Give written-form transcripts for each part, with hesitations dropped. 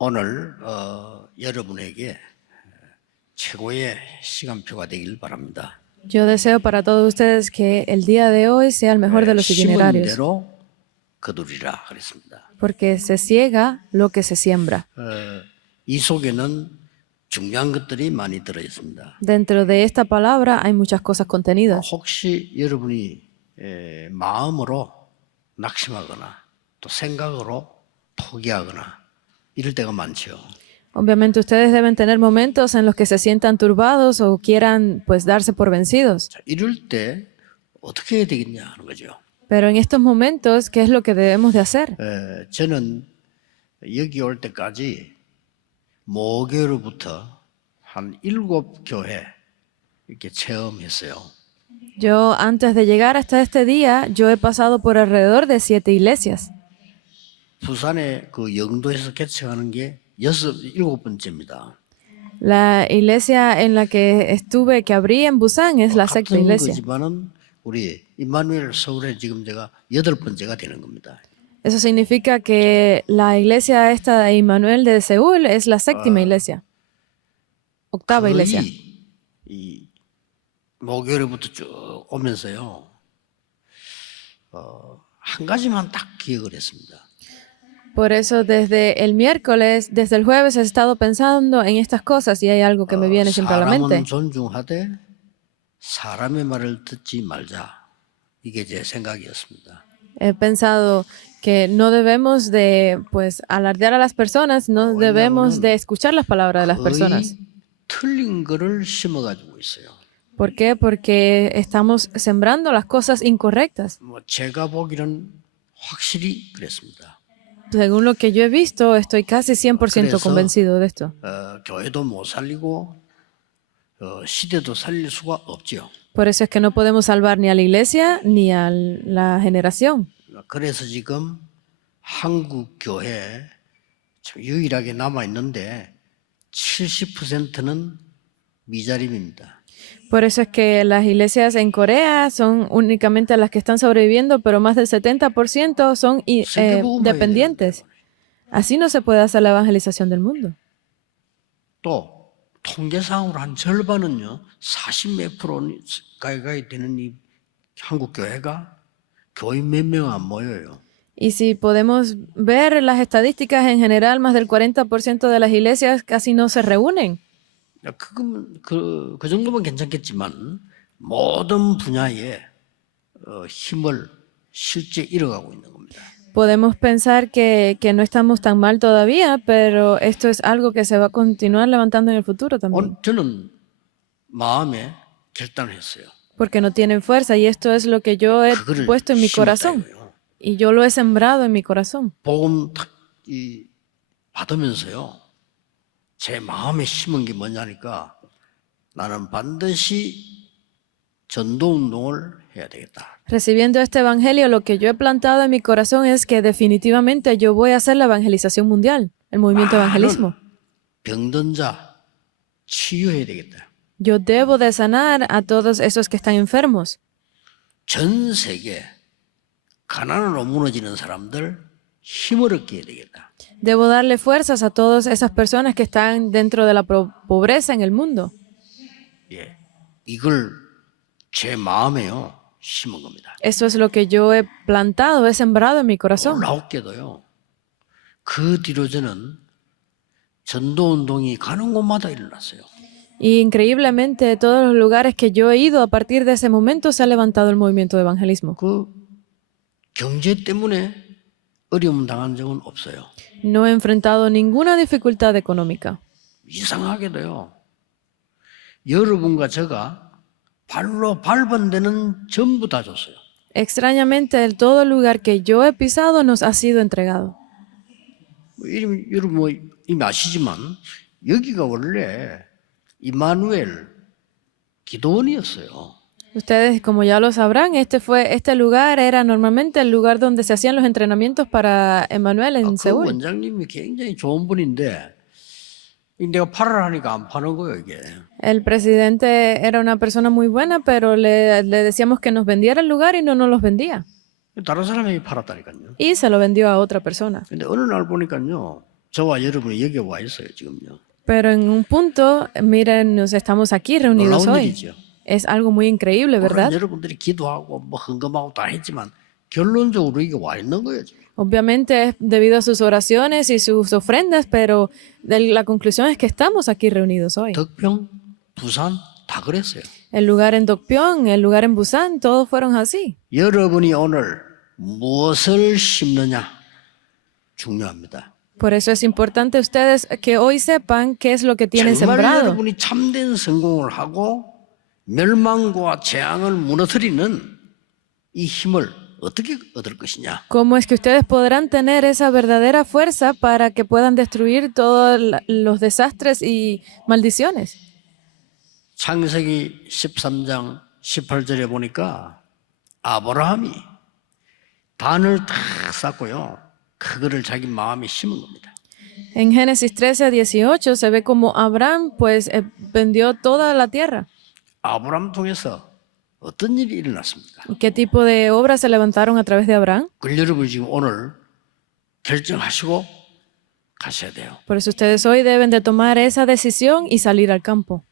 오늘 여러분에게 최고의 시간표가 되길 바랍니다. Yo deseo para todos ustedes que el día de hoy sea el mejor de los 심은 itinerarios, 대로 거두리라 그랬습니다. porque se ciega lo que se siembra. 이 속에는 중요한 것들이 많이 들어 있습니다. Dentro de esta palabra hay muchas cosas contenidas. 혹시 여러분이 마음으로 낙심하거나 또 생각으로 포기하거나 이럴 때가 많죠. Obviamente ustedes deben tener momentos en los que se sientan turbados o quieran pues darse por vencidos. 자, 이럴 때 어떻게 해야 되겠냐 하는 거죠. Pero en estos momentos, ¿qué es lo que debemos de hacer? 저는 여기 올 때까지 목요일부터 한 7교회 이렇게 체험했어요. Yo antes de llegar hasta este día, yo he pasado por alrededor de 7 iglesias. 부산에 그 영도에서 개척하는 게 7번째입니다. La iglesia en la que estuve, que abrí en Busan, es la sexta 같은 iglesia. 거지만은 우리 임마누엘 서울에 지금 제가 8번째가 되는 겁니다. Eso significa que la iglesia esta de Immanuel de Seúl es la séptima iglesia. Octava iglesia. 거의 이 목요일부터 쭉 오면서요. 한 가지만 딱 기억을 했습니다. Por eso desde el miércoles, desde el jueves he estado pensando en estas cosas y hay algo que me viene siempre a la mente. 사람은 존중하되 사람의 말을 듣지 말자. 이게 제 생각이었습니다. He pensado que no debemos de pues alardear a las personas, no debemos de escuchar las palabras de las personas. 거의 틀린 거를 심어가지고 있어요. ¿Por qué? Porque estamos sembrando las cosas incorrectas. 뭐 제가 보기는 확실히 그랬습니다. Según lo que yo he visto, estoy casi 100% 그래서, convencido de esto. 교회도 못 살리고 시대도 살릴 수가 없죠. Por eso es que no podemos salvar ni a la iglesia ni a la generación. 그래서 지금 한국 교회 참 유일하게 남아 있는데 70%는 미자립입니다. Por eso es que las iglesias en Corea son únicamente las que están sobreviviendo, pero más del 70% son dependientes. Así no se puede hacer la evangelización del mundo. 또 통계상으로 한 절반은요, 40몇 프로 가까이 되는 이 한국 교회가 교인 몇 명 안 모여요. Y si podemos ver las estadísticas en general, más del 40% de las iglesias casi no se reúnen. 그 정도면 괜찮겠지만 모든 분야에 힘을 실제 잃어가고 있는 겁니다. Podemos pensar que no estamos tan mal todavía, pero esto es algo que se va a continuar levantando en el futuro también. 저는 마음에 결단을 했어요. Porque no tienen fuerza y esto es lo que yo he puesto en mi corazón. Y yo lo he sembrado en mi corazón. 복음 받으면서요. 제 마음에 심은 게 뭐냐니까 나는 반드시 전도 운동을 해야 되겠다. Recibiendo este evangelio, lo que yo he plantado en mi corazón es que definitivamente yo voy a hacer la evangelización mundial, el movimiento de evangelismo. 병든 자 치유해야 되겠다. Yo debo de sanar a todos esos que están enfermos. 전 세계 가난으로 무너지는 사람들 힘을 얻게 해야 되겠다. Debo darle fuerzas a todas esas personas que están dentro de la pobreza en el mundo. 예, 이걸 제 마음에요 심은 겁니다. Eso es lo que yo he plantado, he sembrado en mi corazón. 놀랍게도요. 그 뒤로 저는 전도 운동이 가는 곳마다 일어났어요. Y increíblemente, de todos los lugares que yo he ido, a partir de ese momento se ha levantado el movimiento de evangelismo. 그 경제 때문에 어려움 당한 적은 없어요. No he enfrentado ninguna dificultad económica. 이상하게도요. 여러분과 제가 발로 밟은 데는 전부 다 줬어요. Extrañamente, todo lugar que yo he pisado nos ha sido entregado. 여러분 이미 아시지만 여기가 원래 임마누엘 기도원이었어요. Ustedes, como ya lo sabrán, este lugar era normalmente el lugar donde se hacían los entrenamientos para Emmanuel en 그 Seúl. 원장님이 굉장히 좋은 분인데 내가 팔을 하니까 안 파는 거예요 이게. El presidente era una persona muy buena, pero le decíamos que nos vendiera el lugar y no nos los vendía. 다른 사람이 팔았다니까요. Y se lo vendió a otra persona. 근데 어느 날 보니까요 저와 여러분이 여기 와 있어요, 지금요. Pero en un punto, miren, nos estamos aquí reunidos 놀라운 hoy. 일이죠. Es algo muy increíble, 물론 ¿verdad? 여러분들이 기도하고 뭐 헌금하고 다 했지만 결론적으로 이게 와 있는 거예요, 지금. Obviamente es debido a sus oraciones y sus ofrendas, pero la conclusión es que estamos aquí reunidos hoy. 덕평, 부산 다 그랬어요. El lugar en Dokpyeong, el lugar en Busan, todos fueron así. 여러분이 오늘 무엇을 심느냐 중요합니다. Por eso es importante ustedes que hoy sepan qué es lo que tienen 정말 sembrado. 여러분이 참된 성공을 하고 멸망과 재앙을 무너뜨리는 이 힘을 어떻게 얻을 것이냐. ¿Cómo es que ustedes podrán tener esa verdadera fuerza para que puedan destruir todos los desastres y maldiciones? 창세기 13장 18절에 보니까 아브라함이 단을 탁 쌓고요. 그거를 자기 마음에 심은 겁니다. En Génesis 13:18 se ve como Abraham pues vendió toda la tierra. 아브라함 통해서 어떤 일이 일어났습니까? ¿Y qué tipo de obras se levantaron a través de Abraham? 그걸 여러분이 지금 오늘 결정하시고 가셔야 돼요. Por eso ustedes hoy deben de tomar esa decisión y salir al campo.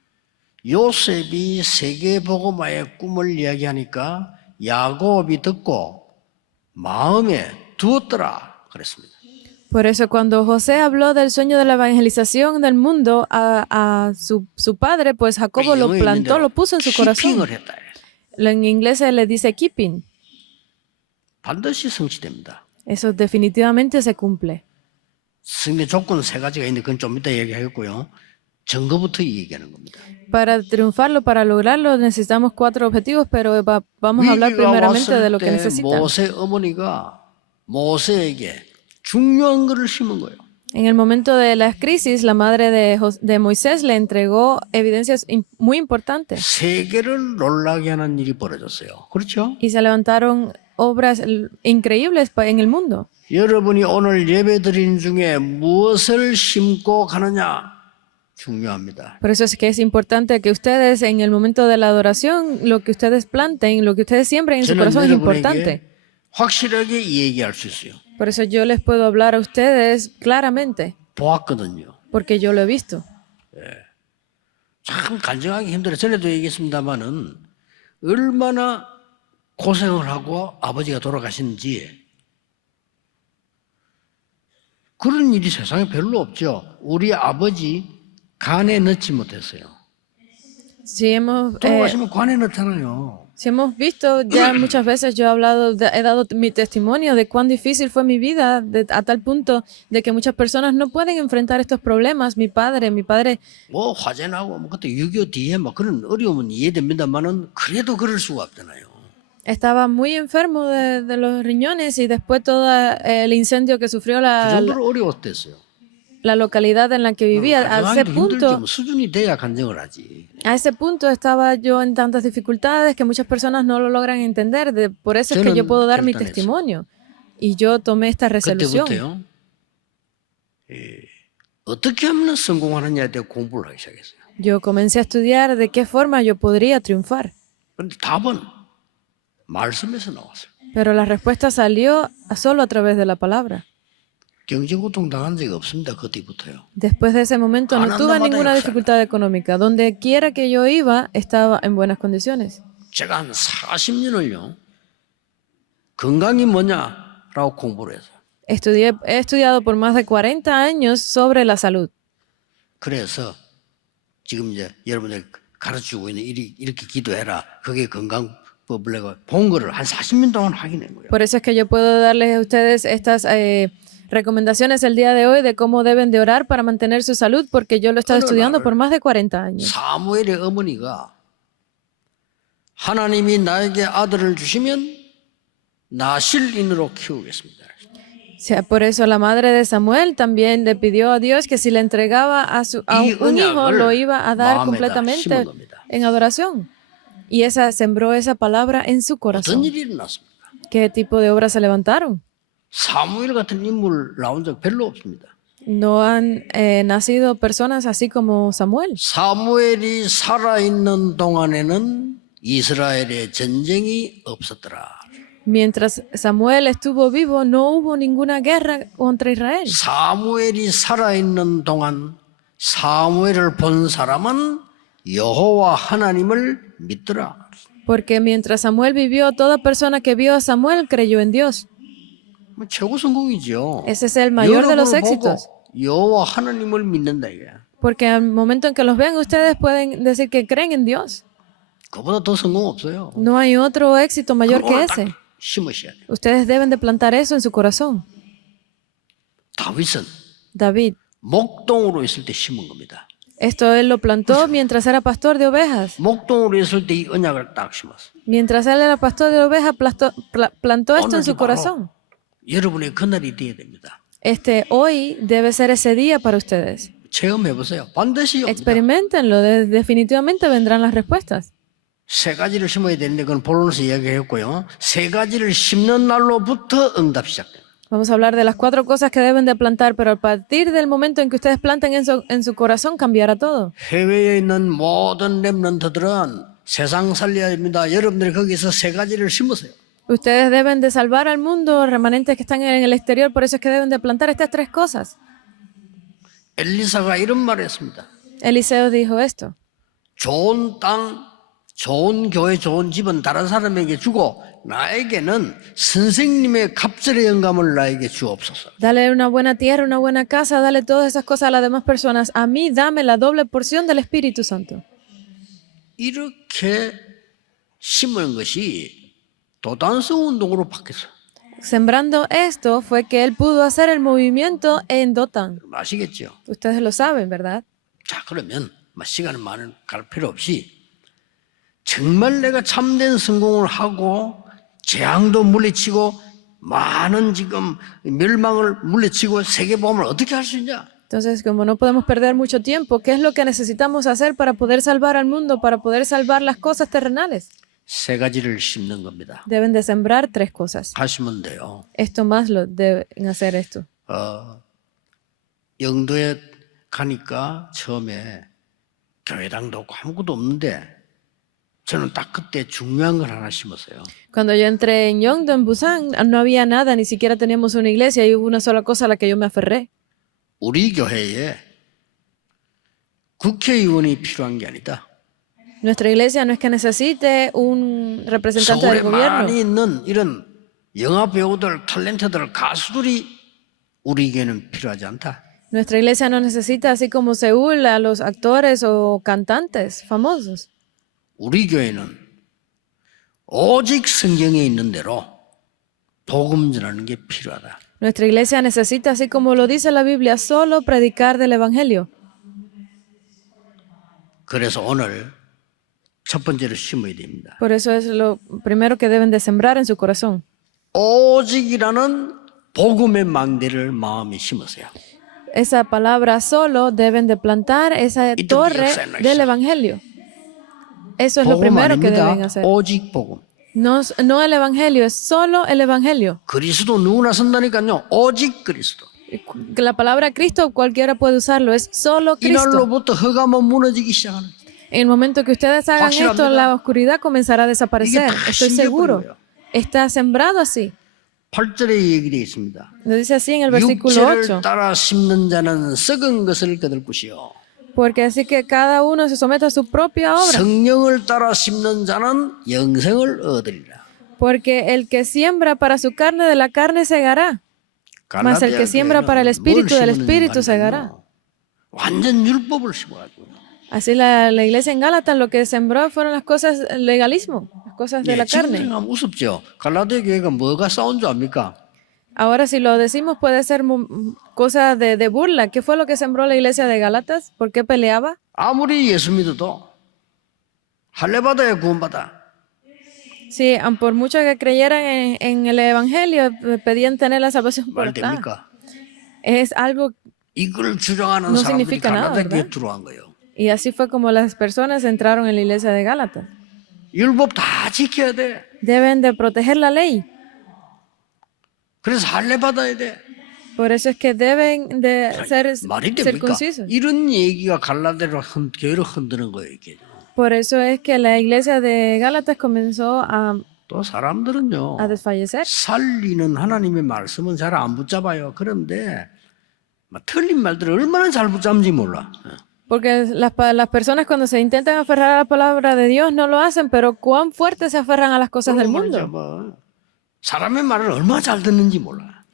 요셉이 세계복음화의 꿈을 이야기하니까 야곱이 듣고 마음에 두었더라 그랬습니다. Por eso cuando José habló del sueño de la evangelización del mundo a su padre, pues Jacobo lo plantó, lo puso en su corazón. 키핑을 했다. En inglés se le dice keeping. 반드시 성취됩니다. Eso definitivamente se cumple. 승리 조건 세 가지가 있는데 그건 좀 이따 얘기하겠고요. 증거부터 얘기하는 겁니다. Para triunfarlo, para lograrlo, necesitamos 4 objetivos, pero vamos a hablar 위기가 primeramente de 왔을 lo que 때 necesitan. 모세 어머니가 모세에게 중요한 것을 심은 거예요. En el momento de las crisis, la madre de Moisés le entregó evidencias muy importantes 세계를 놀라게 하는 일이 벌어졌어요. 그렇죠? y se levantaron obras increíbles en el mundo. 여러분이 오늘 예배드린 중에 무엇을 심고 가느냐 중요합니다. Por eso es que es importante que ustedes en el momento de la adoración, lo que ustedes planten, lo que ustedes siembren en su 저는 corazón es importante. 여러분에게 확실하게 얘기할 수 있어요. Por eso yo les puedo hablar a ustedes claramente, 보았거든요. porque yo lo he visto. 참 간증하기 힘들어요. 전에도 얘기했습니다마는 얼마나 고생을 하고 아버지가 돌아가시는지 그런 일이 세상에 별로 없죠. 우리 아버지 간에 넣지 못했어요. Si hemos, 돌아가시면 관에 넣잖아요. si hemos visto, ya muchas veces yo he hablado, he dado mi testimonio de cuán difícil fue mi vida, a tal punto de que muchas personas no pueden enfrentar estos problemas. Mi padre, 뭐 화재 나고 뭐 그때 6.25 뒤에 막 그런 어려움은 이해됩니다만은 그래도 그럴 수가 없잖아요. estaba muy enfermo de los riñones y después todo el incendio que sufrió 그 정도로 어려웠댔어요. la localidad en la que vivía. 간증하기도 힘들지 뭐 수준이 돼야 간증을 하지. A ese punto estaba yo en tantas dificultades que muchas personas no lo logran entender. Por eso es que yo puedo dar mi testimonio. Y yo tomé esta resolución. 그때부터요. 어떻게 하면 성공하느냐에 대해 공부를 하기 시작했어요. Yo comencé a estudiar de qué forma yo podría triunfar. 그런데 답은 말씀에서 나왔어요. Pero la respuesta salió solo a través de la palabra. 경제고통 당한 적이 없습니다. 그 뒤부터요. Después de ese momento no tuve ninguna dificultad económica. Donde quiera que yo iba, estaba en buenas condiciones. 제가 한 40년을요. 건강이 뭐냐라고 공부를 해서. He estudiado por más de 40 años sobre la salud. 그래서 지금 이제 여러분들 가르치고 있는 이렇게 기도해라. 그게 건강법을 내가 본 거를 한 40년 동안 확인한 거예요. Por eso es que yo puedo darles a ustedes estas recomendaciones el día de hoy de cómo deben de orar para mantener su salud, porque yo lo he estado estudiando por más de 40 años. 사무엘의 어머니가 하나님이 나에게 아들을 주시면 나실인으로 키우겠습니다. O sea, por eso la madre de Samuel también le pidió a Dios que si le entregaba a un hijo, lo iba a dar completamente en adoración. Y sembró esa palabra en su corazón. 어떤 일이 일어났습니까? ¿Qué tipo de obras se levantaron? 사무엘 같은 인물 나온 적 별로 없습니다. No han nacido personas así como Samuel. 사무엘이 살아있는 동안에는 이스라엘의 전쟁이 없었더라. Mientras Samuel estuvo vivo, no hubo ninguna guerra contra Israel. 사무엘이 살아있는 동안 사무엘을 본 사람은 여호와 하나님을 믿더라. Porque mientras Samuel vivió, toda persona que vio a Samuel creyó en Dios. 최고 성공이죠. Ese es el mayor de los 여러분을 보고 éxitos. 여호와 하나님을 믿는다 이게. Porque al momento en que los vean, ustedes pueden decir que creen en Dios. 그보다 더 성공 없어요. No hay otro éxito mayor que 그걸 딱 ese. 심으셔야 돼요. Ustedes deben de plantar eso en su corazón. 다윗은 David, 목동으로 있을 때 심은 겁니다. esto él lo plantó mientras era pastor de ovejas. 목동으로 있을 때 이 언약을 딱 심었어. Mientras él era pastor de ovejas, plantó esto en su corazón. 여러분의 그날이 돼야 됩니다. Hoy debe ser ese día para ustedes. 체험해 보세요. 반드시 옵니다. Experimentenlo, definitivamente vendrán las respuestas. 세 가지를 심어야 되는데 그건 본론에서 이야기했고요. 세 가지를 심는 날로부터 응답 시작돼요. Vamos a hablar de las 4 cosas que deben de plantar, pero a partir del momento en que ustedes planten en su corazón, cambiará todo. 해외에 있는 모든 렘넌트들은 세상 살려야 됩니다. 여러분들이 거기서 세 가지를 심으세요. Ustedes deben de salvar al mundo, remanentes que están en el exterior, por eso es que deben de plantar estas 3 cosas. 엘리사가 이런 말을 했습니다. Eliseo dijo esto. 좋은 땅, 좋은 교회, 좋은 집은 다른 사람에게 주고 나에게는 선생님의 갑절의 영감을 나에게 주옵소서. Dale una buena tierra, una buena casa, dale todas esas cosas a las demás personas. A mí dame la doble porción del Espíritu Santo. 이렇게 심은 것이 도단성 운동으로 바뀌었어요. Sembrando esto fue que él pudo hacer el movimiento en Dotán. 아시겠죠? Ustedes lo saben, ¿verdad? 자, 그러면 시간은 많은 갈 필요 없이 정말 내가 참된 성공을 하고 재앙도 물리치고 많은 지금 멸망을 물리치고 세계보험을 어떻게 할 수 있냐? Entonces, como no podemos perder mucho tiempo, ¿qué es lo que necesitamos hacer para poder salvar al mundo, para poder salvar las cosas terrenales? 세 가지를 심는 겁니다. Deben de sembrar 3 cosas. 하시면 돼요. Esto más lo deben hacer esto. 영도에 가니까 처음에 교회당도 없고 아무것도 없는데 저는 딱 그때 중요한 걸 하나 심었어요. Cuando yo entré en Yeongdo, en Busan, no había nada, ni siquiera teníamos una iglesia y hubo una sola cosa a la que yo me aferré. 우리 교회에 국회의원이 필요한 게 아니다. Nuestra iglesia no es que necesite un representante 서울에 del gobierno. 많이 있는 이런 영화 배우들, 탤런트들, 가수들이 우리 교회는 필요하지 않다. Nuestra iglesia no necesita, así como Seúl, a los actores o cantantes famosos. 우리 교회는 오직 성경에 있는 대로 복음 전하는 게 필요하다. Nuestra iglesia necesita, así como lo dice la Biblia, solo predicar del Evangelio. 그래서 오늘 첫 번째로 심어야 됩니다. Por eso es lo primero que deben de sembrar en su corazón. 오직이라는 복음의 망대를 마음에 심으세요. Esa palabra solo deben de plantar esa torre del Evangelio. Eso es lo 복음 primero que deben 아닙니다. hacer. 오직 복음. No el Evangelio, es solo el Evangelio. 그리스도 누구나 선다니까요. 오직 그리스도. La palabra Cristo cualquiera puede usarlo, es solo Cristo. 이날로부터 흑암은 무너지기 시작하는. En el momento que ustedes hagan esto, la oscuridad comenzará a desaparecer. Estoy seguro. Está sembrado así. 8절에 얘기되어 있습니다. Lo dice así en el versículo 육체를 8. 따라 심는 자는 썩은 것을 거둘 것이요. Porque así que cada uno se someta a su propia obra. 성령을 따라 심는 자는 영생을 얻으리라. Porque el que siembra para su carne, de la carne segará. Mas el que siembra para el espíritu, del espíritu segará. 완전 율법을 심어가지고. Así la iglesia en Gálatas lo que sembró fueron las cosas legalismo, las cosas de la 지금 carne. 생각하면 우습죠. 갈라디아 교회가 뭐가 싸운 줄 압니까? Ahora si lo decimos puede ser cosa de burla. ¿Qué fue lo que sembró la iglesia de Gálatas? ¿Por qué peleaba? 아무리 예수 믿어도 할례받아야 구원받아. Sí, por mucho que creyeran en el evangelio, pedían tener la salvación por 말 acá. 됩니까? Es algo, 이걸 주장하는 No 사람들이 significa nada, 갈라디아 교회에 ¿verdad? 들어간 거예요. y así fue como las personas entraron en la iglesia de Gálatas. 율법 다 지켜야 돼. Deben de proteger la ley. 그래서 할례받아야 돼. Por eso es que deben de ser 말이 됩니까? circuncisos. 이런 얘기가 갈라디아를 교회를 흔드는 거예요. 이게. Por eso es que la iglesia de Gálatas comenzó a 또 사람들은요, a desfallecer. 살리는 하나님의 말씀은 잘 안 붙잡아요. 그런데 막 틀린 말들을 얼마나 잘 붙잡는지 몰라. Porque las personas cuando se intentan aferrar a la palabra de Dios no lo hacen, pero cuán fuerte se aferran a las cosas del 그리고 말이죠, mundo. 뭐 사람의 말을 얼마나 잘 듣는지 몰라.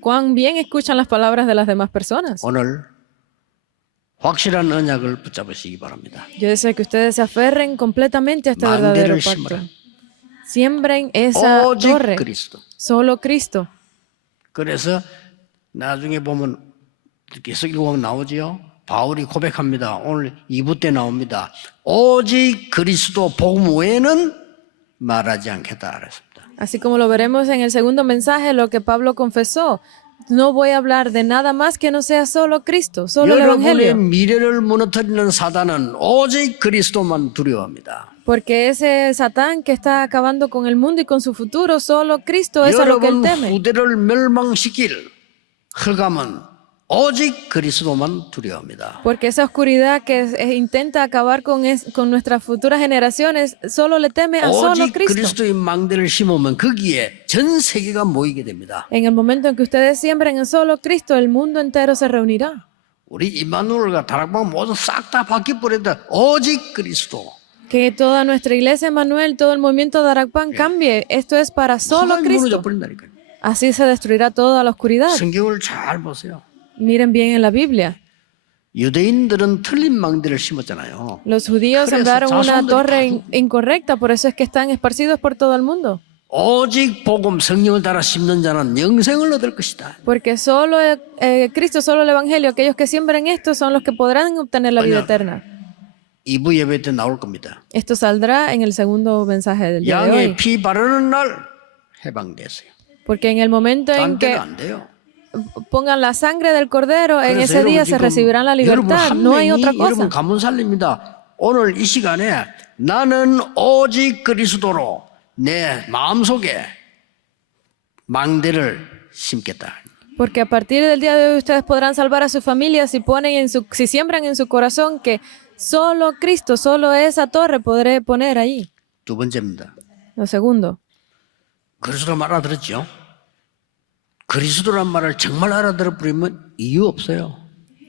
Cuán bien escuchan las palabras de las demás personas. 오늘 확실한 언약을 붙잡으시기 바랍니다. Yo deseo que ustedes se aferren completamente a este verdadero 망대를 pacto. 심으라. Siembren esa 오직 torre. 그리스도. Solo Cristo. 그래서 나중에 보면 계속 읽어보면 나오지요. 바울이 고백합니다. 오늘 2부 때 나옵니다. 오직 그리스도 복음 외에는 말하지 않겠다 그랬습니다. Así como lo veremos en el segundo mensaje, lo que Pablo confesó. No voy a hablar de nada más que no sea solo Cristo, solo el 여러분의 Evangelio. 미래를 무너뜨리는 사단은 오직 그리스도만 두려워합니다. Porque ese Satán que está acabando con el mundo y con su futuro, solo Cristo es a lo que él 여러분 teme. 후대를 멸망시킬 흑암은 오직 그리스도만 두려워합니다. Porque esa oscuridad que intenta acabar con nuestras futuras generaciones, solo le teme a solo 오직 Cristo. 그리스도의 망대를 심으면 거기에 전 세계가 모이게 됩니다. En el momento en que ustedes siembren en solo Cristo, el mundo entero se reunirá. 우리 임마누엘과 다락방 모두 싹 다 바뀌어버린다. 오직 그리스도. Que toda nuestra iglesia Emmanuel, todo el movimiento de Arakpan cambie. Esto es para solo 흑암이 Cristo. 무너져 버린다니까요. Así se destruirá toda la oscuridad. 성경을 잘 보세요. Miren bien en la Biblia. 유대인들은 틀린 망대를 심었잖아요. Los judíos 그래서 sembraron una 자손들이 torre 다 incorrecta, por eso es que están esparcidos por todo el mundo. 오직 복음 성령을 따라 심는 자는 영생을 얻을 것이다. Porque solo Cristo, solo el Evangelio, aquellos que siembren esto son los que podrán obtener la vida eterna. 2부 예배 때 나올 겁니다. Esto saldrá en el segundo mensaje del día de 양의 hoy. 피 바르는 날 해방됐어요. Porque en el momento en 딴 que 때는 안 돼요. pongan la sangre del cordero, en 그래서 ese día 여러분 se 지금 recibirán la 여러분 libertad. 한 No hay 명이 otra 여러분 cosa. 가문 살립니다. 오늘 이 시간에 나는 오직 그리스도로 내 마음속에 망대를 심겠다. Porque a partir del día de hoy ustedes podrán salvar a su familia si siembran en su corazón que solo Cristo, solo esa torre podré poner ahí. 두 번째입니다. Lo segundo, 그리스도 말 알아들었죠? 그리스도란 말을 정말 알아들어 버리면 이유 없어요.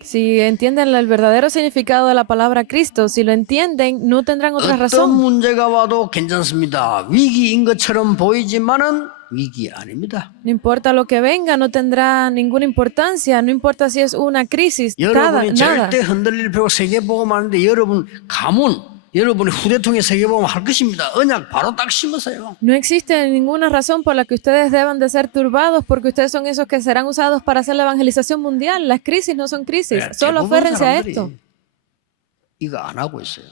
si entienden el verdadero significado de la palabra Cristo, si lo entienden, no tendrán otra 어떤 razón. 문제가 와도 괜찮습니다. 위기인 것처럼 보이지만은 위기 아닙니다. No importa lo que venga, no tendrá ninguna importancia, no importa si es una crisis, 여러분이 nada. 절대 흔들릴 필요 없고 세계복음하는데 여러분 가문, 여러분의 후대통의 세계복음 할 것입니다. 언약 바로 딱 심으세요. No existe ninguna razón por la que ustedes deban de ser turbados porque ustedes son esos que serán usados para hacer la evangelización mundial. Las crisis no son crisis, solo 대부분 aférrense a 사람들이 esto. 이거 안 하고 있어요.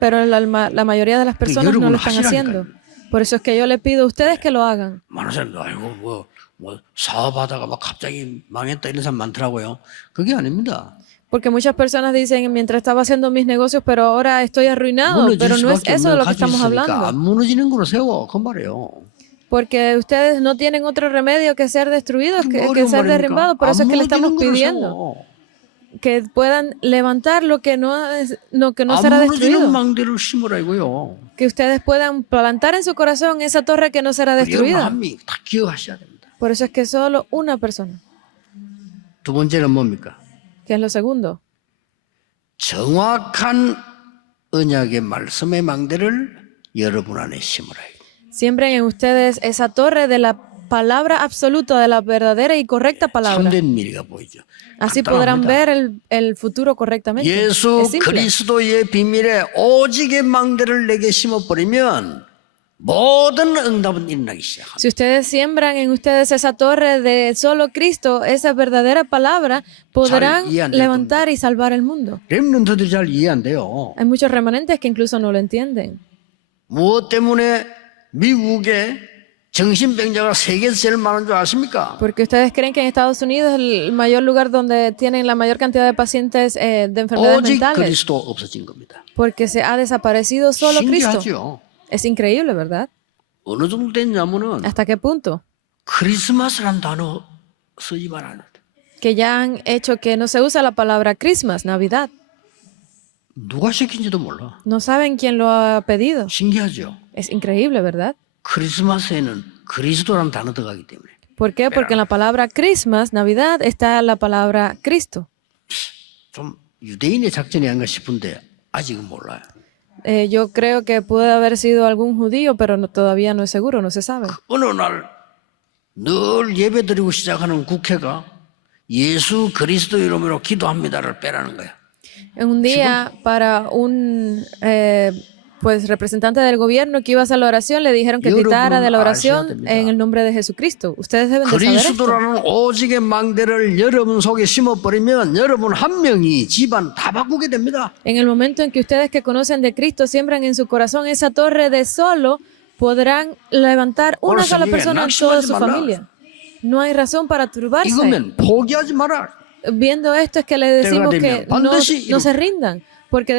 Pero la mayoría de las personas no lo están 여러분 haciendo. Por eso es que yo le pido a ustedes que lo hagan. 많은 사람들 아이고 뭐 사업하다가 막 갑자기 망했다 이런 사람 많더라고요. 그게 아닙니다. Porque muchas personas dicen, mientras estaba haciendo mis negocios, pero ahora estoy arruinado. 무너질 Pero no es 수밖에 eso de 없는 lo que 가지고 estamos 있으니까 hablando. 안 무너지는 거로 세워 그 말이에요. Porque ustedes no tienen otro remedio que ser destruidos, que 어려운 ser 말이니까 derrumbados. Por eso es que le estamos 안 무너지는 거로 pidiendo 세워. que puedan levantar lo que no será 안 무너지는 destruido. 망대를 심으라 이거요. Que ustedes puedan plantar en su corazón esa torre que no será 여러분 destruida. 한 명이 다 기억하셔야 됩니다. Por eso es que solo una persona, 두 번째는 뭡니까? que es lo segundo, 정확한 언약의 말씀의 망대를 여러분 안에 심으라. siembren en ustedes esa torre de la palabra absoluta, de la verdadera y correcta palabra. 참된 미래가 보이죠. Así podrán 간단합니다. ver el futuro correctamente. 예수 Es simple. 그리스도의 비밀에 오직의 망대를 내게 심어버리면 모든 응답은 일어나기 시작합니다. Si ustedes siembran en ustedes esa torre de solo Cristo, esa verdadera palabra, podrán 이해 안 될 levantar y salvar el mundo. 렘넌트들이 잘 이해 안 돼요. Hay muchos remanentes que incluso no lo entienden. 무엇 때문에 미국에 정신병자가 세계에서 제일 많은 줄 아십니까? Porque ustedes creen que en Estados Unidos es el mayor lugar donde tienen la mayor cantidad de pacientes de enfermedades 오직 mentales. 그리스도 없어진 겁니다. Porque se ha desaparecido solo Cristo. 신기하죠? Es increíble, ¿verdad? 어느 정도 됐냐면은 ¿Hasta qué punto? 크리스마스란 단어 쓰지 말아야 돼. Que ya han hecho que no se usa la palabra Christmas, Navidad. 누가 시킨지도 몰라. No saben quién lo ha pedido. 신기하죠? Es increíble, ¿verdad? 크리스마스에는 그리스도라는 단어 들어가기 때문에. ¿Por qué? Porque en la palabra Christmas, Navidad, está la palabra Cristo. 좀 유대인의 작전이 아닌가 싶은데 아직은 몰라요. Yo creo que puede haber sido algún judío, pero todavía no es seguro, no se sabe. 어느 날 늘 예배드리고 시작하는 국회가 예수 그리스도 이름으로 기도합니다를 빼라는 거야. En un día, para un pues representante del gobierno que iba a hacer la oración, le dijeron que quitara de la oración en el nombre de Jesucristo. Ustedes deben de saber esto. 그리스도라는 오직의 망대를 여러분 속에 심어버리면 여러분 한 명이 집안 다 바꾸게 됩니다. En el momento en que ustedes que conocen de Cristo siembran en su corazón esa torre de solo, podrán levantar una sola persona en toda su familia. No hay razón para turbarse. 이거면 포기하지 마라. Viendo esto es que le decimos que no se rindan, porque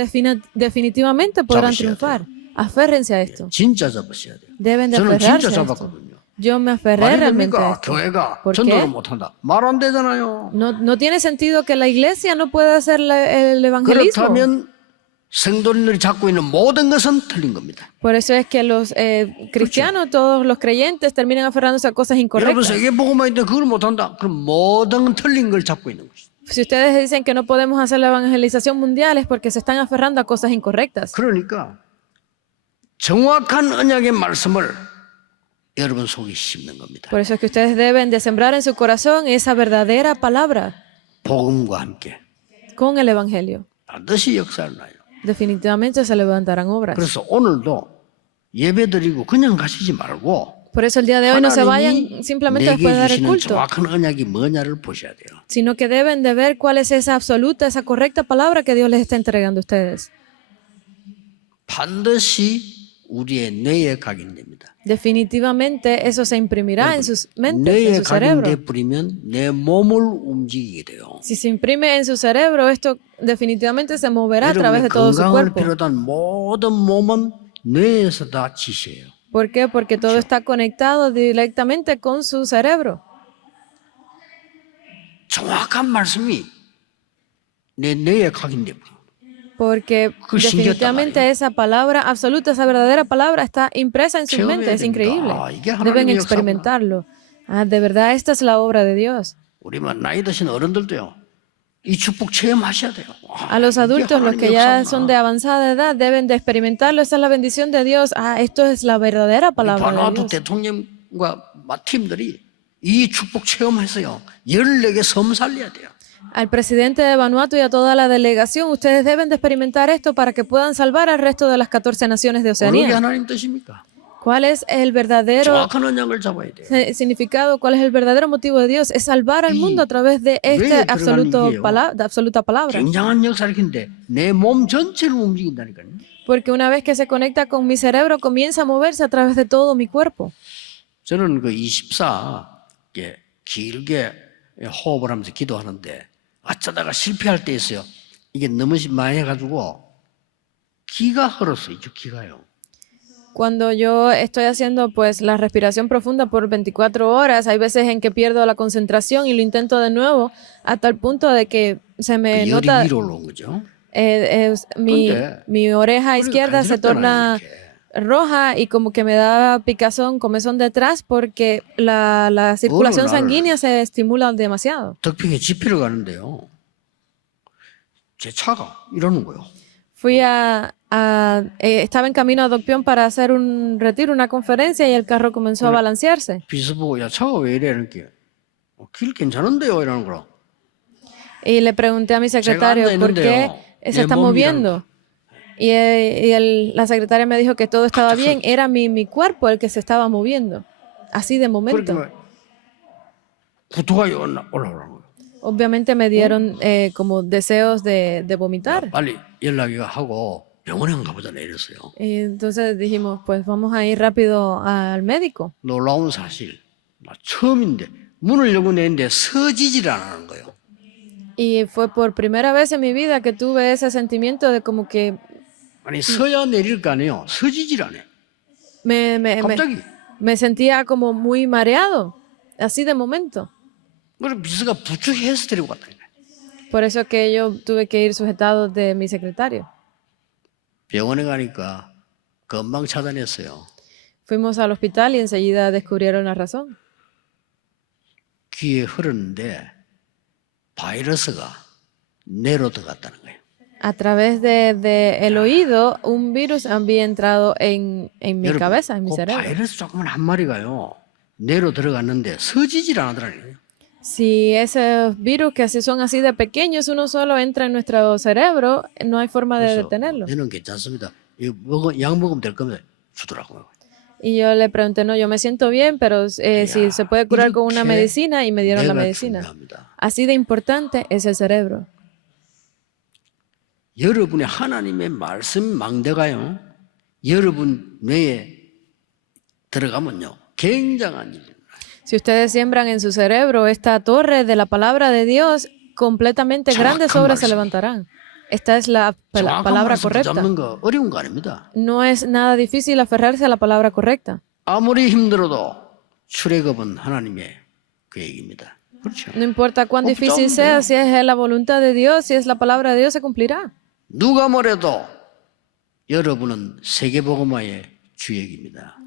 definitivamente podrán triunfar. Aférrense a esto. 진짜 잡으셔야 돼요. Deben de 저는 aferrarse 진짜 a esto. 잡았거든요. Yo me aferré 말이 realmente a 됩니까? esto. 교회가 ¿Por 전도를 qué? 못한다. 말 안 되잖아요. No tiene sentido que la iglesia no pueda hacer el evangelismo. 그렇다면 성도님들이 잡고 있는 모든 것은 틀린 겁니다. Por eso es que los cristianos, todos los creyentes, terminan aferrándose a cosas 여러분 incorrectas. 세계복음만 있는데 그걸 못한다. 그럼 모든 틀린 걸 잡고 있는 것이죠. Si ustedes dicen que no podemos hacer la evangelización mundial es porque se están aferrando a cosas incorrectas. 그러니까 정확한 언약의 말씀을 여러분 속에 심는 겁니다. Por eso es que ustedes deben de sembrar en su corazón esa verdadera palabra 복음과 함께 con el evangelio. 반드시 역사를 나요. Definitivamente se levantarán obras. 그래서 오늘도 예배드리고 그냥 가시지 말고 Por eso el día de hoy no se vayan simplemente 내게 después de dar el 주시는 culto, 정확한 언약이 뭐냐를 보셔야 돼요. sino que deben de ver cuál es esa absoluta, esa correcta palabra que Dios les está entregando a ustedes. 반드시 우리의 뇌에 각인됩니다. Definitivamente eso se imprimirá en sus mentes, en 뇌에 su cerebro. 각인돼 버리면 내 몸을 움직이게 돼요. Si se imprime en su cerebro, esto definitivamente se moverá a través 여러분의 de todo su 건강을 cuerpo. 비롯한 모든 몸은 뇌에서 다 지시해요. ¿Por qué? Porque todo está conectado directamente con su cerebro. 정확한 말씀이 내 뇌에 각인돼 버려요. Porque 그거 신기하단 definitivamente 말이에요. esa palabra absoluta, esa verdadera palabra está impresa en su 체험해야 mente. Es 됩니다. increíble. 아, 이게 하나님의 Deben 역사구나. experimentarlo. Ah, de verdad, esta es la obra de Dios. 우리만 나이 드신 어른들도요. 이 축복 체험하셔야 돼요. 와, A los 이게 adultos, los que 하나님의 ya 역사구나. son de avanzada edad, deben de experimentarlo. Esa es la bendición de Dios. Ah, esto es la verdadera palabra de 바누아투 Dios. 대통령과 팀들이 이 축복 체험해서요. 14개 섬 살려야 돼요. Al presidente de Vanuatu y a toda la delegación, ustedes deben de experimentar esto para que puedan salvar al resto de las 14 naciones de 어느 게 Oceanía. 하나님 뜻입니까? ¿Cuál es el verdadero 정확한 언약을 잡아야 돼요. significado? ¿Cuál es el verdadero motivo de Dios? Es salvar al mundo a través de esta absoluta palabra. 굉장한 역사를 일으키는데 내 몸 전체를 움직인다니까요. Porque una vez que se conecta con mi cerebro, comienza a moverse a través de todo mi cuerpo. 저는 그 24 길게 호흡을 하면서 기도하는데 어쩌다가 실패할 때 있어요. 이게 너무 많이 해가지고 기가 흘렀어요. 기가요. Cuando yo estoy haciendo pues la respiración profunda por 24 horas, hay veces en que pierdo la concentración y lo intento de nuevo hasta el punto de que se me 열이 nota 위로 올라온 거죠. mi oreja izquierda se torna roja y como que me da picazón, comezón detrás porque la circulación sanguínea se estimula demasiado. 덕평에 집회를 가는데요. 제 차가 이러는 거예요. Estaba en camino a Dokpyeon para hacer un retiro, una conferencia y el carro comenzó a balancearse. 비서 보고 야 차가 왜 이래 이러는 게 길 괜찮은데요 이러는 거라. Y le pregunté a mi secretario por qué se está moviendo. Y la secretaria me dijo que todo estaba bien, era mi cuerpo el que se estaba moviendo, así de momento. 구토가 올라오는 거예요. Obviamente me dieron como deseos de vomitar. 빨리 연락하고 병원에 한번 가보자 이랬어요. Y entonces dijimos, pues vamos a ir rápido al médico. 놀라운 사실, 나 처음인데 문을 열고 내는데 서지질 않는 거예요. Y fue por primera vez en mi vida que tuve ese sentimiento de como que 아니 서야 내릴 거 아니에요. 서지질 않아. 갑자기. me sentía como muy mareado, así de momento. 그래서 비서가 부축해서 데리고 갔다. Por eso que yo tuve que ir sujetado de mi secretario. 병원에 가니까 금방 차단했어요. Fuimos al hospital y enseguida descubrieron la razón. 귀에 흐르는데 바이러스가 뇌로 들어갔다는 거예요. A través de el oído, un virus había entrado en mi cabeza, en mi 그 cerebro. 바이러스 조그만 한 마리가요. 뇌로 들어갔는데 서지질 않으더라는 거예요. Si esos virus que así son así de pequeños, uno solo entra en nuestro cerebro, no hay forma de 그래서 detenerlo. 뇌는 괜찮습니다. 이거 약 먹으면 될 겁니다. 주더라고요. Y yo le pregunté, no, yo me siento bien, pero si se puede curar con una medicina, y me dieron la 뇌가 medicina. 중요합니다. Así de importante es el cerebro. 여러분의 하나님의 말씀 망대가요. 여러분 뇌에 들어가면요. 굉장한 일입니다. Si ustedes siembran en su cerebro esta torre de la palabra de Dios, completamente grandes obras se levantarán. Esta es la 정확한 palabra 말씀 correcta. 붙잡는 거 어려운 거 아닙니다. No es nada difícil aferrarse a la palabra correcta. 아무리 힘들어도 출애굽은 하나님의 계획입니다. 그렇죠. No importa cuán difícil sea, si es la voluntad de Dios, si es la palabra de Dios, se cumplirá. 누가 뭐래도 여러분은 세계복음화의 주역입니다.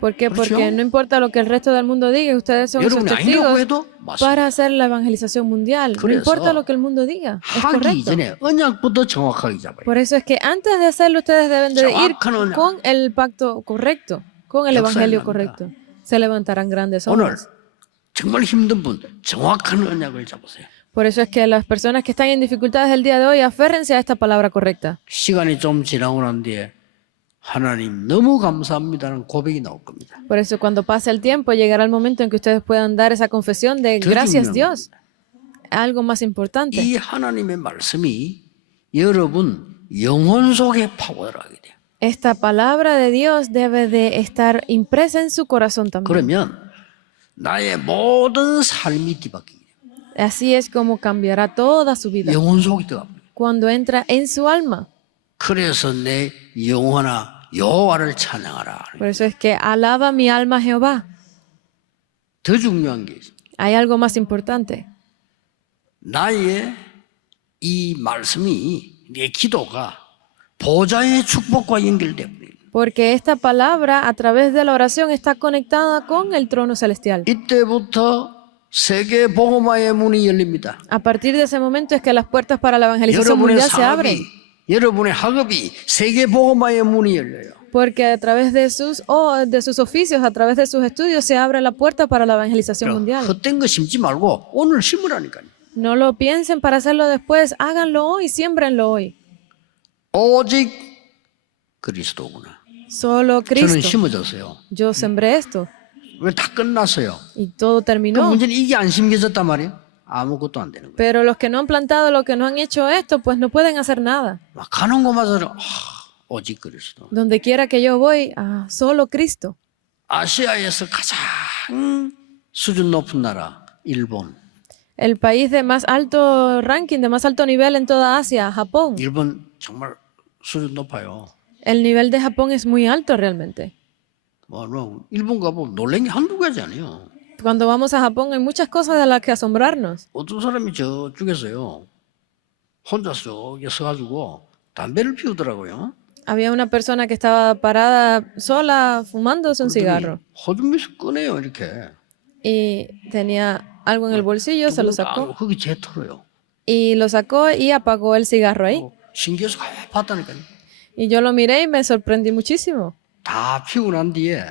¿Por qué? 그렇죠? Porque no importa lo que el resto del mundo diga, ustedes son sus 여러분이 아니라고 testigos 해도 맞습니다. para hacer la evangelización mundial. No 그래서 importa lo que el mundo diga, es 하기 correcto. 이전에 언약부터 정확하게 잡아요. Por eso es que antes de hacerlo, ustedes deben de ir 정확한 언약. con el pacto correcto, con el 역사에 evangelio 납니다. correcto. Se levantarán grandes 오늘 obras. 정말 힘든 분 정확한 언약을 잡으세요. Por eso es que las personas que están en dificultades el día de hoy, aférrense a esta palabra correcta. 시간이 좀 지나고 난 뒤에 하나님 너무 감사합니다라는 고백이 나올 겁니다. Por eso cuando pase el tiempo, llegará el momento en que ustedes puedan dar esa confesión de 더 gracias 중요한 Dios. Algo más importante. 이 하나님의 말씀이 여러분 영혼 속에 파고들어가게 돼요. Esta palabra de Dios debe de estar impresa en su corazón también. 그러면 나의 모든 삶이 뒤바뀌게 돼요. Así es como cambiará toda su vida. 영혼 속에 들어갑니다. Cuando entra en su alma. 그래서 내 영혼아 여호와를 찬양하라. Por eso es que alaba mi alma a Jehová. 더 중요한 게 있어요. Hay algo más importante. 나의 이 말씀이 내 기도가 보좌의 축복과 연결돼 버려요. Porque esta palabra a través de la oración está conectada con el trono celestial. 이때부터 세계 복음화의 문이 열립니다. A partir de ese momento es que las puertas para la evangelización 여러분의 mundial se abren. 사업이, 여러분의 학업이 세계 복음화의 문이 열려요. Porque a través de sus oficios, a través de sus estudios, se abre la puerta para la evangelización mundial. 헛된 거 심지 말고 오늘 심으라니까요. No lo piensen para hacerlo después, háganlo hoy, siémbrenlo hoy. 오직 그리스도구나. Solo 저는 Cristo. 심어졌어요. Yo sembré esto 왜 다 끝났어요? y todo 그 terminó. 문제는 이게 안 심겨졌단 말이에요. 아무것도 안 되는 거예요. Pero los que no han plantado, los que no han hecho esto, pues no pueden hacer nada. 막 가는 곳마다 오직 그리스도. Donde quiera que yo voy, solo Cristo. 아시아에서 가장 수준 높은 나라 일본. El país de más alto ranking, de más alto nivel en toda Asia, Japón. 일본 정말 수준 높아요. El nivel de Japón es muy alto realmente. 일본 가보면 놀란 게 한두 가지 아니에요. Cuando vamos a Japón hay muchas cosas de las que asombrarnos. 어떤 사람이 저쪽에서요. 혼자서 여기 서가지고 담배를 피우더라고요. Había una persona que estaba parada sola fumándose un cigarro 호주머니에서 꺼내요 이렇게. y tenía algo en el bolsillo, se lo sacó 거기 제 털어요. y lo sacó y apagó el cigarro ahí. 신기해서 봤다니까요. Y yo lo miré y me sorprendí muchísimo. 다 피우고 난 뒤에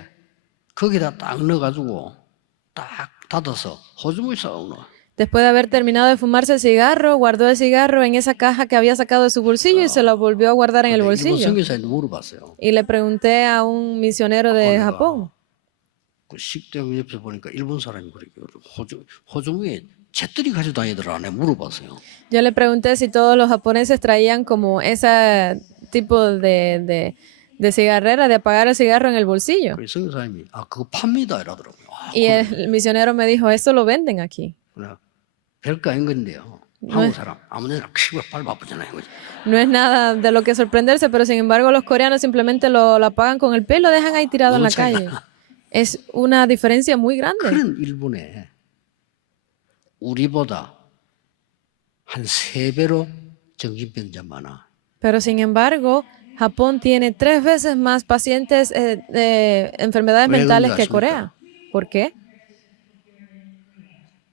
거기다 딱 넣어가지고 딱 닫아서 호주머니 싸우노. Después de haber terminado de fumarse el cigarro, guardó el cigarro en esa caja que había sacado de su bolsillo y se lo volvió a guardar en el 일본 bolsillo. 선교사한테 물어봤어요. Y le pregunté a un misionero de Japón. 그 식당 옆에 보니까 일본 사람이 그렇게 호주머니에 잿더리 가지고 다니더라. 내가 물어봤어요. Yo le pregunté si todos los japoneses traían como ese tipo de cigarrera, de apagar el cigarro en el bolsillo. 그래서 선교사님이 그거 팝니다 이러더라고요. Y el misionero me dijo, eso lo venden aquí. 별거 아닌 건데요. 한국 사람 아무데나 피고 발 바쁘잖아요. No es nada de lo que sorprenderse, pero sin embargo los coreanos simplemente lo apagan con el pelo y lo dejan ahí tirado en la calle. Es una diferencia muy grande. 그런 일본에 우리보다 한 3배로 정신병자 많아. Pero sin embargo, Japón tiene 3 veces más pacientes de enfermedades 왜 mentales 그런지 que 아십니까? Corea. ¿Por qué?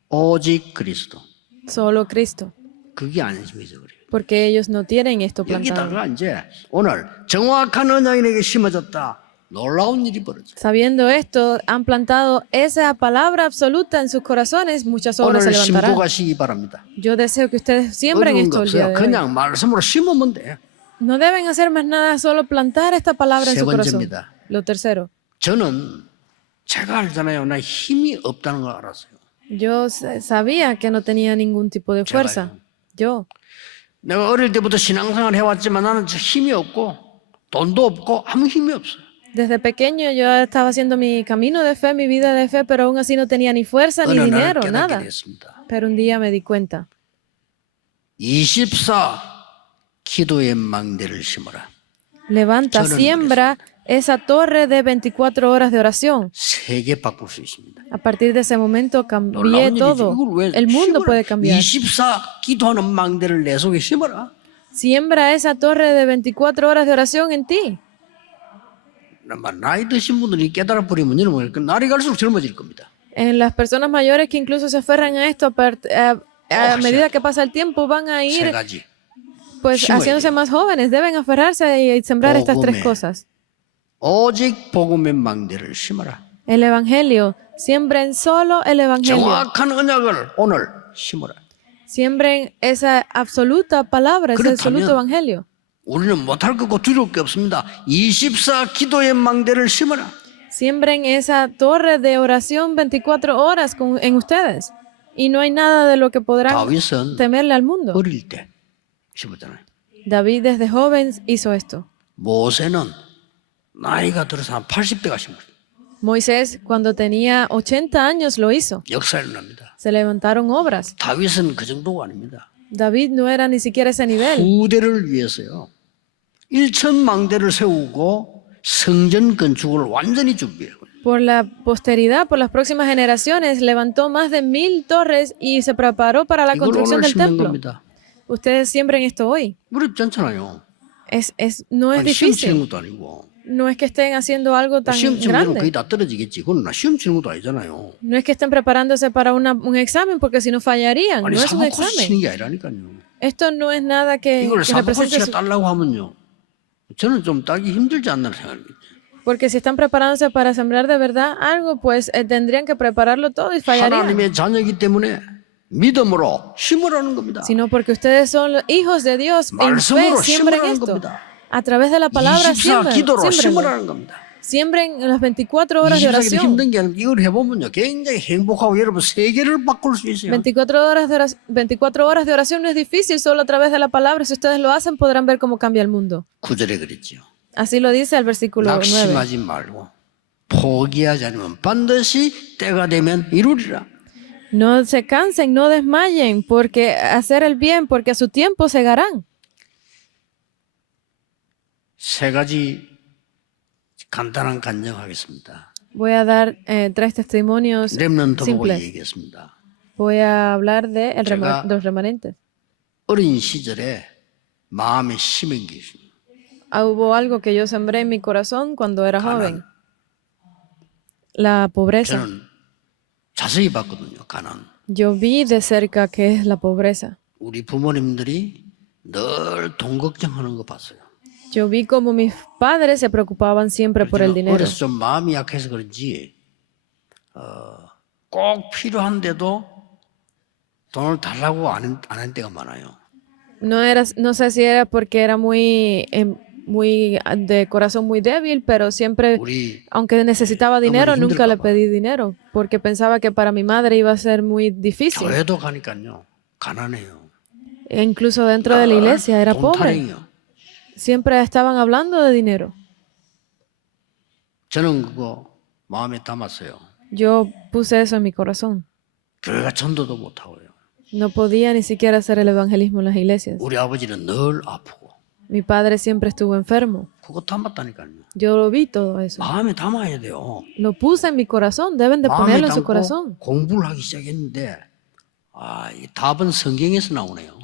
오직 그리스도. Solo Cristo. 그게 안심이죠. 그래요. Porque ellos no tienen esto plantado. 여기다가 이제 오늘 정확한 언약이 내게 심어졌다. 놀라운 일이 벌어져. Sabiendo esto, han plantado esa palabra absoluta en sus corazones, muchas obras se 오늘 levantarán. 심고가시기 바랍니다. Yo deseo que ustedes siembren 어려운 거 esto el día 없어요. de hoy. 그냥 말씀으로 심으면 돼. No deben hacer más nada, solo plantar esta palabra en 세 su corazón. 번째입니다. Lo tercero, 저는 제가 알잖아요. 나 힘이 없다는 걸 알았어요. yo sabía que no tenía ningún tipo de fuerza. Yo. 내가 어릴 때부터 신앙생활 해왔지만 나는 힘이 없고 돈도 없고 아무 힘이 없어요. Desde pequeño yo estaba haciendo mi camino de fe, mi vida de fe, pero aún así no tenía ni fuerza ni 어느 날 dinero, 깨닫게 nada. 됐습니다. Pero un día me di cuenta. 24 기도의 망대를 심어라. Levanta, 저는 siembra esa torre de 24 horas de oración. 세계 바꿀 수 있습니다. A partir de ese momento cambié 놀라운 일이지. todo. 이걸 왜 El mundo 심어라. puede cambiar. 24 기도하는 망대를 내 속에 심어라. Siembra esa torre de 24 horas de oración en ti. 나이 드신 분들이 깨달아 버리면 여러분 날이 갈수록 젊어질 겁니다. En las personas mayores que incluso se aferran a esto, a medida que pasa el tiempo, van a 세 ir 가지. pues 심어야 haciéndose 돼요. más jóvenes. Deben aferrarse y sembrar estas 3 복음에. cosas. 오직 복음의 망대를 심어라. El evangelio. Siembren solo el evangelio. 정확한 언약을 오늘 심어라. Siembren esa absoluta palabra, ese 그렇다면 absoluto evangelio. 우리는 못할 것 없고 두려울 게 없습니다. 24 기도의 망대를 심어라. Siembren esa torre de oración 24 horas en ustedes. Y no hay nada de lo que podrán 다윗은 temerle al mundo. 어릴 때 심었잖아요. David desde joven hizo esto. 모세는 나이가 들어서 한 80대가 심었어요. Moisés, cuando tenía 80 años, lo hizo. 역사 일어납니다. Se levantaron obras. 다윗은 그 정도가 아닙니다. David no era ni siquiera ese nivel. 후대를 위해서요. 1,000망대를 세우고 성전 건축을 완전히 준비해요. Por la posteridad, por las próximas generaciones, levantó más de 1000 torres y se preparó para la 이걸 construcción 오늘 del 심는 templo. 겁니다. Ustedes siembren esto hoy. 어렵지 않잖아요. No es 아니, 시험 치는 difícil. 것도 아니고. No es que estén haciendo algo tan 시험 치면 거의 grande. 다 떨어지겠지. 그건 나 시험 치는 것도 아니잖아요. No es que estén preparándose para un examen, porque si no fallarían. 아니 No es un 사법코치 examen. 치는 게 아니라니까요. Esto no es nada que 이걸 represente 사법코치가 su... 따려고 하면요. 저는 좀 따기 힘들지 않나 생각합니다. Porque si están preparándose para sembrar de verdad algo, pues tendrían que prepararlo todo y fallarían. 하나님의 자녀이기 때문에 믿음으로 심으라는 겁니다. Sino porque ustedes son los hijos de Dios. En fe 말씀으로 siembren 심으라는 esto. 겁니다. A través de la palabra 24 기도로 siembren. 심으라는 겁니다. Siembren las 24 horas de 24기도 oración. 힘든 게 아니고 이걸 해보면요. 굉장히 행복하고 여러분 세계를 바꿀 수 있어요. 24 horas de oración no es difícil, solo a través de la palabra. Si ustedes lo hacen, podrán ver cómo cambia el mundo. 9절에 그랬죠. Así lo dice el versículo 9. 낙심하지 말고 포기하지 않으면 반드시 때가 되면 이루리라. No se cansen, no desmayen, porque hacer el bien, porque a su tiempo segarán. 세 가지 간단한 간증하겠습니다. Voy a dar 3 testimonios 렘넌트 보고 simples. 얘기했습니다. Voy a hablar de 제가 los remanentes. 어린 시절에 마음에 심은 게 있습니다. Hubo algo que yo sembré en mi corazón cuando era joven. La pobreza. 저는 자세히 봤거든요. 가난. Yo vi de cerca qué es la pobreza. 우리 부모님들이 늘 돈 걱정하는 거 봤어요. Yo vi como mis padres se preocupaban siempre por el dinero. 어려서 좀 마음이 약해서 그런지 꼭 필요한데도 돈을 달라고 안 한 때가 많아요. No sé si era porque era muy de corazón muy débil, pero siempre, 우리 aunque necesitaba dinero, 힘들까 nunca le 봐. pedí dinero, porque pensaba que para mi madre iba a ser muy difícil. 교회도 가니까요. 가난해요. E incluso dentro de la iglesia era 돈 pobre. 타령이요. Siempre estaban hablando de dinero. 저는 그거 마음에 담았어요. Yo puse eso en mi corazón. 교회가 전도도 못하고요. No podía ni siquiera hacer el evangelismo en las iglesias. 우리 아버지는 늘 아프고 Mi padre siempre estuvo enfermo. 그거 담았다니까요. Yo lo vi todo eso. 마음에 담아야 돼요. Lo puse en mi corazón. Deben de 마음에 ponerlo en su 담고 corazón. 공부를 하기 시작했는데 이 답은 성경에서 나오네요.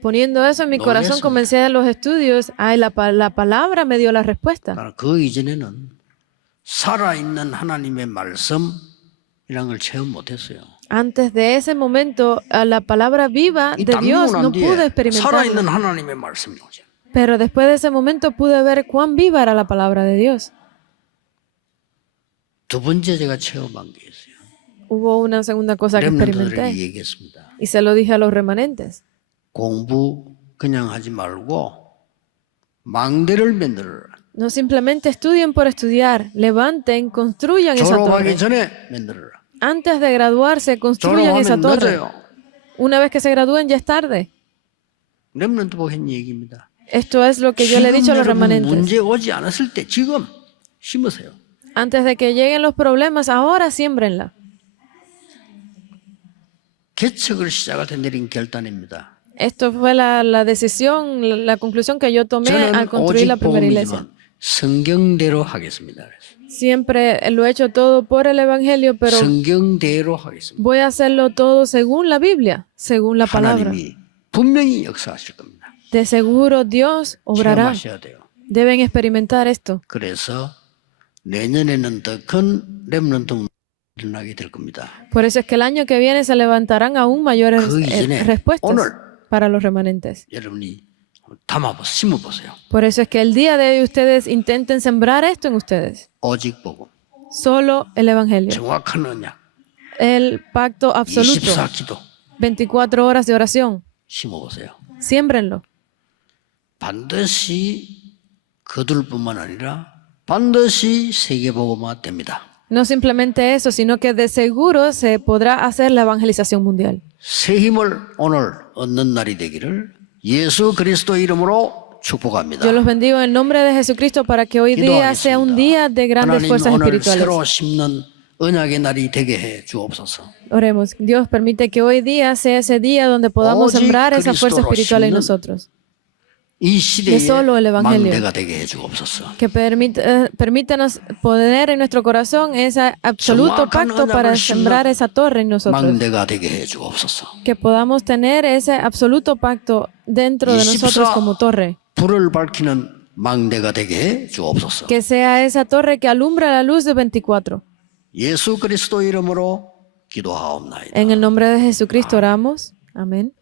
Poniendo eso en mi corazón, comencé a los estudios. Ay, la palabra me dio la respuesta. 나는 그 이전에는 살아있는 하나님의 말씀이라는 걸 체험 못했어요. Antes de ese momento, a la palabra viva 이 de 딱 Dios 믿고 no 난 pude 뒤에 experimentarla. 살아있는 하나님의 말씀이 오죠. Pero después de ese momento pude ver cuán viva era la palabra de Dios. 두 번째 제가 체험한 게 있어요. Hubo una segunda cosa que 렘넌트들에게 experimenté 얘기했습니다. y se lo dije a los remanentes. 공부 그냥 하지 말고 망대를 만들어라. No simplemente estudien por estudiar, levanten, construyan esa torre. 졸업하기 전에 만들어라. Antes de graduarse, construyan esa 졸업하면 torre. 늦어요. Una vez que se gradúen ya es tarde. 렘넌트 보고 한 얘기입니다. Esto es lo que yo le he dicho a los remanentes. 문제 오지 않았을 때 지금 심으세요. Antes de que lleguen los problemas, ahora siémbrenla. 개척을 시작할 때 내린 결단입니다. Esto fue la decisión, la conclusión que yo tomé al 저는 construir la 오직 primera iglesia. 복음이지만 성경대로 하겠습니다. Siempre lo he hecho todo por el Evangelio, pero 성경대로 하겠습니다. voy a hacerlo todo según la Biblia, según la palabra. 하나님이 분명히 역사하실 겁니다. De seguro Dios obrará. 체험하셔야 돼요. Deben experimentar esto. 그래서 내년에는 더 큰 렘넌트 일어나게 될 겁니다. Por eso es que el año que viene se levantarán aún mayores 그 이전에 respuestas 오늘 para los remanentes. 여러분이 담아보세요. 심어보세요. Por eso es que el día de hoy ustedes intenten sembrar esto en ustedes. 오직 보고 Solo el Evangelio. 정확한 언약 El pacto absoluto. 24기도 24 horas de oración. 심어보세요. Siémbrenlo. 반드시 거둘 뿐만 아니라 반드시 세계복음화 됩니다. No simplemente eso, sino que de seguro se podrá hacer la evangelización mundial. 새 힘을 오늘 얻는 날이 되기를 예수 그리스도 이름으로 축복합니다. Yo los bendigo en el nombre de Jesucristo para que hoy día sea un día de grandes 하나님 fuerzas 오늘 espirituales. 새로 심는 언약의 날이 되게 해 주옵소서. Oremos. Dios permite que hoy día sea ese día donde podamos 오직 sembrar esa fuerza 그리스도로 espiritual en 심는 nosotros. 이 시대에 solo el evangelio. 망대가 되게 해 주옵소서. Que permítanos poner en nuestro corazón ese absoluto pacto para sembrar esa torre en nosotros. 망대가 되게 해 주옵소서. Que podamos tener ese absoluto pacto dentro de nosotros como torre. 불을 밝히는 망대가 되게 해 주옵소서. Que sea esa torre que alumbra la luz de 24. 예수 그리스도 이름으로 기도하옵나이다. En el nombre de Jesucristo oramos. Amén.